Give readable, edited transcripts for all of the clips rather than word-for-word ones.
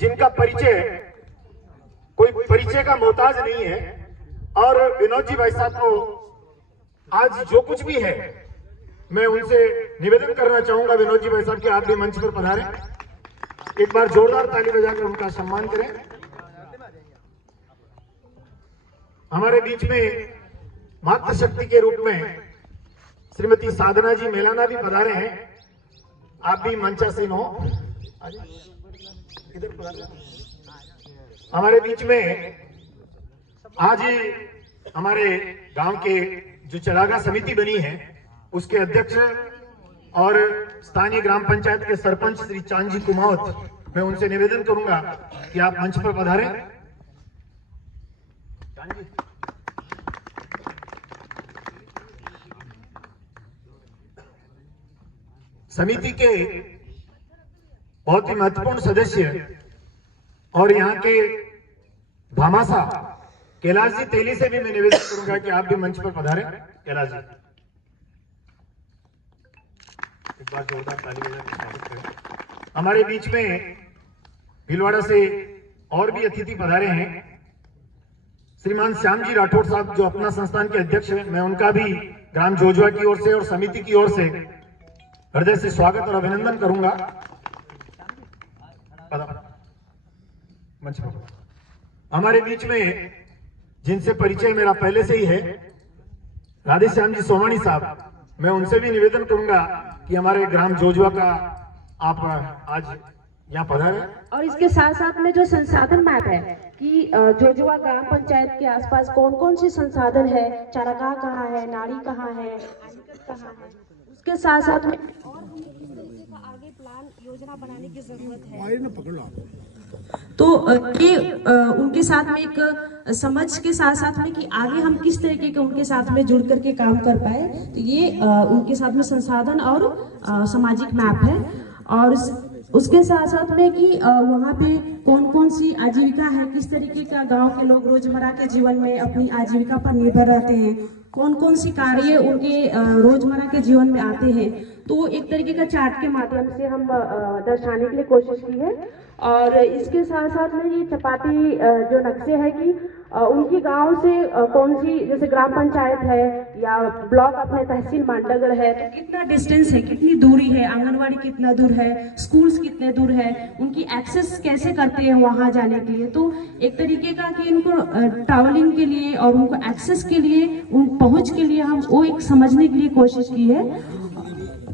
जिनका परिचय कोई परिचय का मोहताज नहीं है। और विनोद जी भाई साहब को आज जो कुछ भी है, मैं उनसे निवेदन करना चाहूंगा विनोद जी भाई साहब कि आप भी मंच पर पधारें, एक बार जोरदार ताली बजाकर उनका सम्मान करें। हमारे बीच में मातृशक्ति के रूप में श्रीमती साधना जी मेलाना भी पधारे हैं, आप भी मंचासीन हो। इधर पधारे। हमारे बीच में आज हमारे गांव के जो चरागा समिति बनी है उसके अध्यक्ष और स्थानीय ग्राम पंचायत के सरपंच श्री चांद जी कुमावत, मैं उनसे निवेदन करूंगा कि आप मंच पर पधारें। समिति के बहुत ही महत्वपूर्ण सदस्य और यहाँ के भामासा कैलाश जी तेली से भी मैं निवेदन करूंगा कि आप भी मंच पर पधारें। कैलाश जी, एक बार जोरदार ताली बजाकर स्वागत करें। हमारे बीच में भीलवाड़ा से और भी अतिथि पधारे हैं, श्रीमान श्याम जी राठौड़ साहब जो अपना संस्थान के अध्यक्ष हैं, मैं उनका भी ग्राम जोजवा की ओर से और समिति की ओर से हृदय से स्वागत और अभिनंदन करूंगा। मंच पर हमारे बीच में जिनसे परिचय मेरा पहले से ही है, राधे श्याम जी सोमानी साहब, मैं उनसे भी निवेदन करूंगा कि हमारे ग्राम जोजवा का आप आज यहाँ पधारे। और इसके साथ साथ में जो संसाधन मैप है कि जोजवा ग्राम पंचायत के आसपास कौन कौन सी संसाधन है, चारागाह कहाँ है, नाड़ी कहाँ है, कहाँ है, उसके साथ साथ में और आगे प्लान योजना बनाने की जरूरत है। तो ये उनके साथ में एक समझ के साथ साथ में कि आगे हम किस तरीके के उनके साथ में जुड़ करके काम कर पाए, तो ये उनके साथ में संसाधन और सामाजिक मैप है। और उसके साथ साथ में कि वहाँ पे कौन कौन सी आजीविका है, किस तरीके का गांव के लोग रोजमर्रा के जीवन में अपनी आजीविका पर निर्भर रहते हैं, कौन कौन सी कार्य उनके रोजमर्रा के जीवन में आते हैं, तो एक तरीके का चार्ट के माध्यम से हम दर्शाने के लिए कोशिश की है। और इसके साथ साथ में ये चपाती जो नक्शे है कि उनकी गांव से कौन सी, जैसे ग्राम पंचायत है या ब्लॉक अपने तहसील मांडगढ़ है, तो कितना डिस्टेंस है, कितनी दूरी है, आंगनवाड़ी कितना दूर है, स्कूल्स कितने दूर है, उनकी एक्सेस कैसे करते हैं वहां जाने के लिए। तो एक तरीके का कि इनको ट्रैवलिंग के लिए और उनको एक्सेस के लिए, उन पहुंच के लिए हम वो एक समझने के लिए कोशिश की है।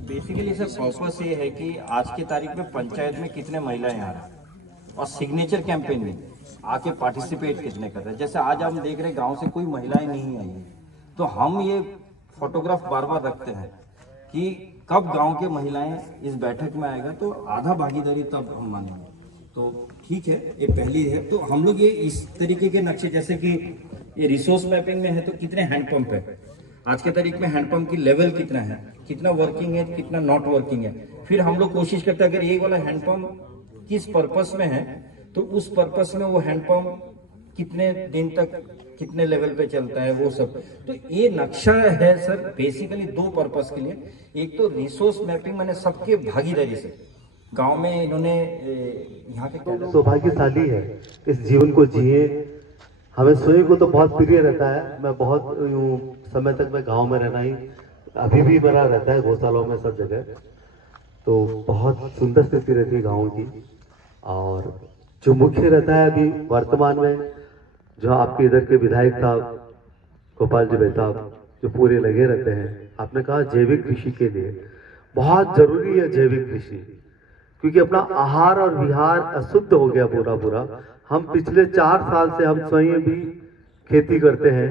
बेसिकली सर पर्पस ये है कि आज की तारीख में पंचायत में कितने महिलाएं आ रही हैं और सिग्नेचर कैंपेन में आके पार्टिसिपेट कितने कर रहे हैं। जैसे आज हम देख रहे हैं गांव से कोई महिलाएं नहीं आई, तो हम ये फोटोग्राफ बार बार रखते हैं कि कब गांव के महिलाएं इस बैठक में आएगा तो आधा भागीदारी तब हम मानेंगे। तो ठीक है, ये पहली है। तो हम लोग ये इस तरीके के नक्शे, जैसे कि ये रिसोर्स मैपिंग में है तो कितने हैंडपंप है, आज के तारीख में हैंडपंप की लेवल कितना है, कितना वर्किंग है, कितना नॉट वर्किंग है। फिर हम लोग कोशिश करते हैं अगर ये वाला हैंडपंप किस पर्पस में है तो उस पर्पस में वो हैंडपंप कितने दिन तक कितने लेवल पे चलता है, वो सब। तो ये नक्शा है सर बेसिकली दो पर्पस के लिए। एक तो रिसोर्स मैपिंग, मैंने सबके भागीदारी से गांव में इन्होंने यहाँ के सौभाग्यशाली है इस जीवन को जिए। हमें स्वयं को तो बहुत प्रिय रहता है, मैं बहुत यूं समय तक मैं गांव में रहना ही अभी भी बना रहता है, गौशालों में सब जगह। तो बहुत सुंदर स्थिति रहती है गाँव की। और जो मुख्य रहता है अभी वर्तमान में, जो आपके इधर के विधायक साहब गोपाल जी भाई साहब जो पूरे लगे रहते हैं, आपने कहा जैविक कृषि के लिए बहुत जरूरी है जैविक कृषि, क्योंकि अपना आहार और विहार अशुद्ध हो गया पूरा। हम पिछले 4 साल से हम स्वयं भी खेती करते हैं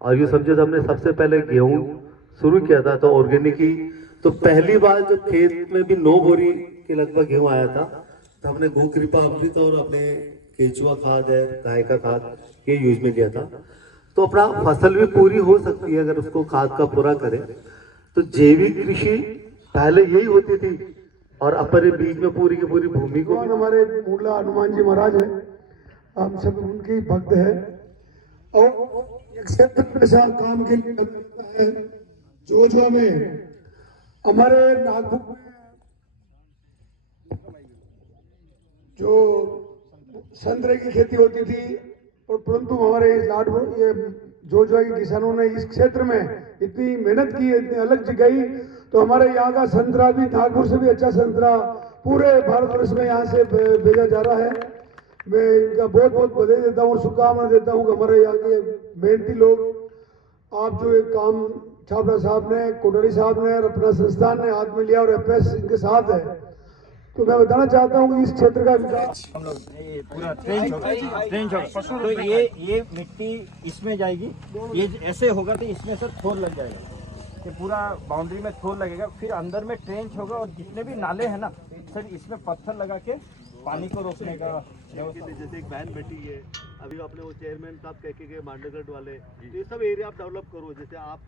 और ये समझो तो हमने सबसे पहले गेहूं शुरू किया था तो ऑर्गेनिक ही। तो पहली बार जो खेत में भी 9 बोरी के लगभग गेहूं आया था, तो हमने गो कृपा अमृत और अपने केचुआ खाद है, गाय का खाद, ये यूज में लिया था। तो अपना फसल भी पूरी हो सकती है अगर उसको खाद का पूरा करें। तो जैविक कृषि पहले यही होती थी और अपने बीच में पूरी की पूरी भूमि को। हमारे मुल्ला हनुमान जी महाराज है, हम सब उनके भक्त है और क्षेत्र पेशा काम के लिए है। जोजवा में हमारे नागपुर में जो संतरे की खेती होती थी, और परंतु हमारे लाडपुर ये जोजुआ के किसानों ने इस क्षेत्र में इतनी मेहनत की, इतनी अलग जगाई, तो हमारे यहाँ का संतरा भी नागपुर से भी अच्छा संतरा पूरे भारतवर्ष में यहाँ से भेजा जा रहा है। मैं इनका बहुत बहुत बधाई देता हूँ और शुभकामना देता हूँ कि हमारे यहाँ के मेहनती लोग, आप जो एक काम छाबड़ा साहब ने, कोटरी साहब ने और अपना संस्थान ने हाथ में लिया और एफएस इनके साथ है, तो मैं बताना चाहता हूँ कि इस क्षेत्र का विकास हम लोग ये पूरा ट्रेंच होगा, तो ये मिट्टी इसमें जाएगी, ये ऐसे होगा तो इसमें सर थोर लग जाएगा, कि पूरा बाउंड्री में थोर लगेगा, फिर अंदर में ट्रेंच होगा, और जितने भी नाले हैं ना सर इसमें पत्थर लगा के पानी को रोकने का। जैसे एक बहन बेटी है, अभी आपने वो चेयरमैन साहब कह के गए मांडगढ़ वाले, तो ये सब एरिया आप डेवलप करो। जैसे आप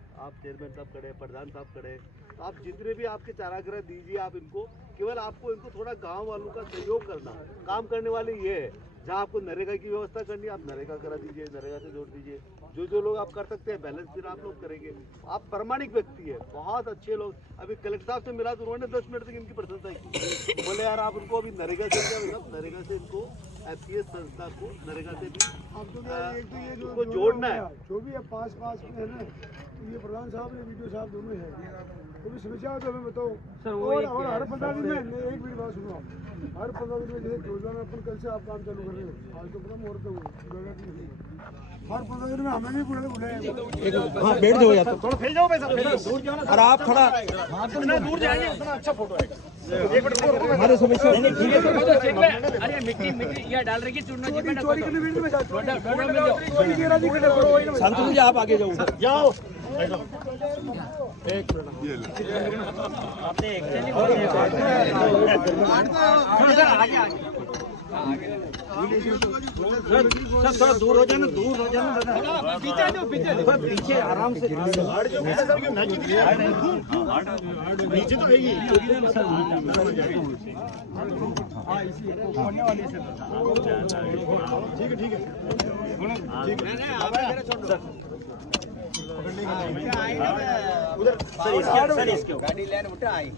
चेयरमैन साहब खड़े, प्रधान साहब खड़े, तो आप जितने भी आपके चारागाह दीजिए, आप इनको केवल आपको इनको थोड़ा गांव वालों का सहयोग करना, काम करने वाले ये है। जहाँ आपको नरेगा की व्यवस्था करनी है, आप नरेगा करा दीजिए, नरेगा से जोड़ दीजिए। जो लोग आप कर सकते हैं बैलेंस फिर आप लोग करेंगे। आप प्रामाणिक व्यक्ति है, बहुत अच्छे लोग। अभी कलेक्टर साहब से मिला तो उन्होंने 10 मिनट तक इनकी प्रशंसा की, बोले यार आप उनको अभी नरेगा से, नरेगा से इनको एफपीएस संस्था को नरेगा से भी उनको जोड़ना है। जो भी है पास में है ना, तो ये प्रधान साहब ने वीडियो साहब दोनों है, तो भी समस्या हो तो हमें बताओ सर। और हर 15 दिन में एक मिनट बात सुनो, हर 15 दिन में जैसे रोजाना अपन कल से आप काम चालू कर रहे हो, आज तो पूरा मुहूर्त हुआ, हर 15 दिन में हमें भी बुलाया। हाँ बैठ जाओ या तो थोड़ा फैल जाओ पैसा, दूर जाओ ना, और आप थोड़ा जितना दूर जाएंगे उतना अच्छा फोटो आएगा। एक मिनट हमारे समस्या अरे मिट्टी यहाँ डाल रही है चूर्ण चोरी करने वीडियो में शांतनु जी आप आगे जाओ जाओ। थोड़ा दूर हो जाना, दूर हो जाना, पीछे आराम से नीचे तो है ही। ठीक है। उधर सर इसके गाड़ी लाइन उठा आई।